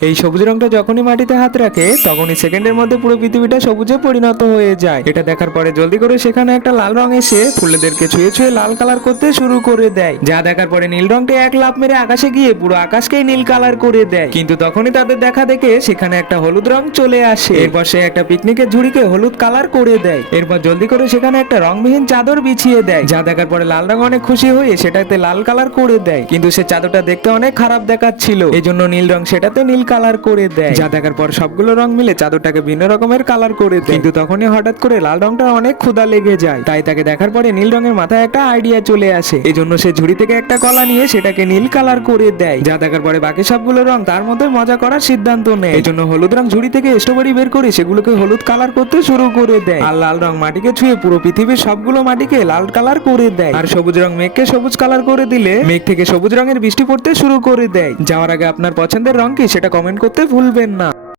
এই সবুজ রংটা যখনই মাটিতে হাত রাখে তখনই সেকেন্ডের মধ্যে পুরো পৃথিবীটা সবুজে পরিণত হয়ে যায়। এটা দেখার পরে জলদি করে সেখানে একটা লাল রং এসে ফুলেদেরকে ছুঁয়ে ছুঁয়ে লাল কালার করতে শুরু করে দেয়। যা দেখার পরে নীল রংটা এক লাফ মেরে আকাশে গিয়ে পুরো আকাশকেই নীল কালার করে দেয়। কিন্তু তখনই তাদের দেখা দেখে সেখানে একটা হলুদ রং চলে আসে। এরপর সে একটা পিকনিকের ঝুড়িকে হলুদ কালার করে দেয়। এরপর জলদি করে সেখানে একটা রংবিহীন চাদর বিছিয়ে দেয়। যা দেখার পরে লাল রং অনেক খুশি হয়ে সেটাতে লাল কালার করে দেয়। কিন্তু সে চাদরটা দেখতে অনেক খারাপ দেখাচ্ছিল, এজন্য নীল রং সেটাতে নীল কালার করে দেয়। যা দেখার পর সবগুলো রং মিলে চাদরটাকে ভিন্ন রকমের কালার করে দেয়। কিন্তু তখনই হঠাৎ করে লাল রংটা অনেক ক্ষুধা লেগে যায়, তাই তাকে দেখার পরে নীল রঙের মাথায় একটা আইডিয়া চলে আসে। এজন্য সে ঝুড়ি থেকে একটা কলা নিয়ে সেটাকে নীল কালার করে দেয়। যা দেখার পরে বাকি সবগুলো রং তার মধ্যে মজা করার সিদ্ধান্ত নেয়। এজন্য হলুদ রং ঝুড়ি থেকে স্ট্রবেরি বের করে সেগুলোকে হলুদ কালার করতে শুরু করে দেয়। আর লাল রং মাটিকে ছুঁয়ে পুরো পৃথিবীর সবগুলো মাটিকে লাল কালার করে দেয়। আর সবুজ রং মেঘকে সবুজ কালার করে দিলে মেঘ থেকে সবুজ রঙের বৃষ্টি পড়তে শুরু করে দেয়। যাওয়ার আগে আপনার পছন্দের রং কি সেটা কমেন্ট করতে ভুলবেন না।